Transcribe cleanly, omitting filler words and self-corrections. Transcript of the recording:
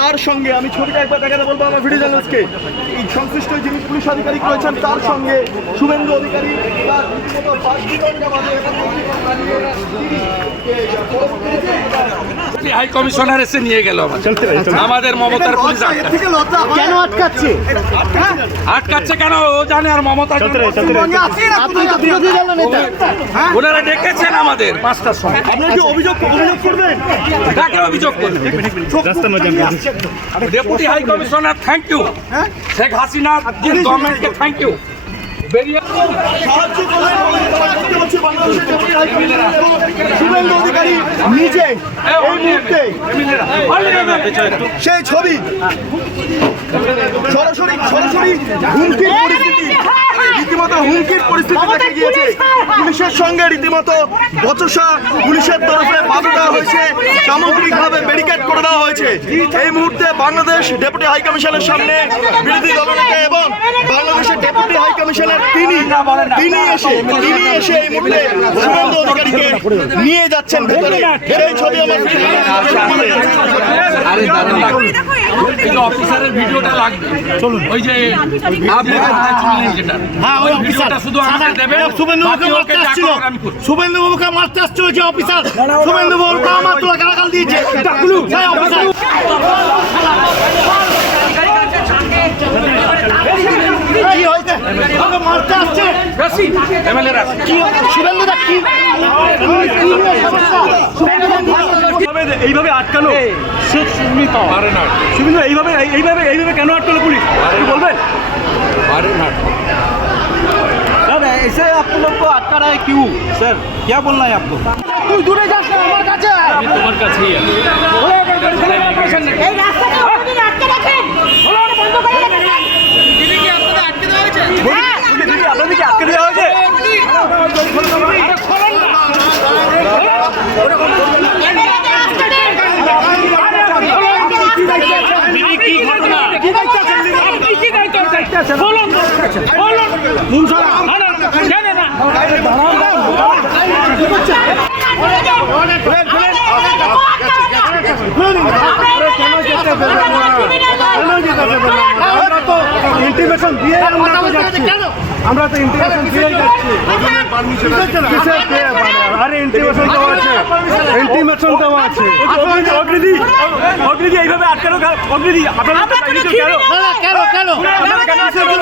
তার সঙ্গে আমি ছবিটা একবার দেখাতে বলবো আমার ভিডিও জার্নালিস্টকে। এই সংশ্লিষ্ট যিনি পুলিশ আধিকারিক রয়েছেন তার সঙ্গে শুভেন্দু অধিকারী তার রীতিমতো বাসবিতণ্ডা বাজে এবং হাই কমিশনার এসে নিয়ে গেল আমাদের মমতার পুলিশ। কেন আটকাচ্ছে? আটকাচ্ছে কেন ও জানে, আর মমতা ওনারা ডেকেছেন আমাদের 5টার সময়। আপনার কি অভিযোগ করবেন? কাকে অভিযোগ করবেন? Deputy high commissioner thank you, Sheikh Hasina গভর্নমেন্টকে থ্যাংক ইউ। শুভেন্দু অধিকারী নিজে এই মুহূর্তে সেই ছবি সরাসরি হুমকির পরিস্থিতি, রীতিমতো হুমকির পরিস্থিতি দেখা গিয়েছে। পুলিশের সঙ্গে রীতিমতো বচসা পুলিশের তরফে বাধা দেওয়া হয়েছে, সামগ্রিকভাবে ব্যারিকেড করে দেওয়া হয়েছে। এই মুহূর্তে বাংলাদেশ ডেপুটি হাই কমিশনের সামনে বিরোধী দলনেতা এবং বাংলাদেশের ডেপুটি হাই কমিশনার তিনি এসে এই মুহূর্তে শুভেন্দু অধিকারীকে নিয়ে যাচ্ছেন ভেতরে। সেই ছবি আমার অফিসারের ভিডিওটা লাগবে, চলুন। ওই যে শুভেন্দু বাবুকে মারতে আসছিল যে অফিসার, শুভেন্দু বাবুকে আমার তোলা গালাগাল দিয়েছে। কি হয়েছে? মারতে আসছে শুভেন্দুদা কি এইভাবে আটকানো শুভেন্দু এইভাবে কেন আটকালো পুলিশ বলবেন? सर ऐसे आप लोग को अटका रहा है क्यों? सर क्या बोलना है आपको? तू दूरे जा हमारे काছে তোমার কাছেই আছে। এই রাস্তাটা আপনি আটকে রাখেন, ওরা বন্ধ করে রাখেন। দিদি কি আপনাদের আটকে দেওয়া হয়েছে? দিদি আপনাদের কি আটকে দেওয়া হয়েছে? ইন্টিমেশন দিয়ে আমরা তো ইন্টিমেশন দিয়ে যাচ্ছি। আরে ইন্টিমেশন দেওয়া আছে, ইন্টিমেশন দেওয়া আছে। অগ্নিদি এইভাবে আটকানো অগ্নিদি আপনারা কেন আটকানো?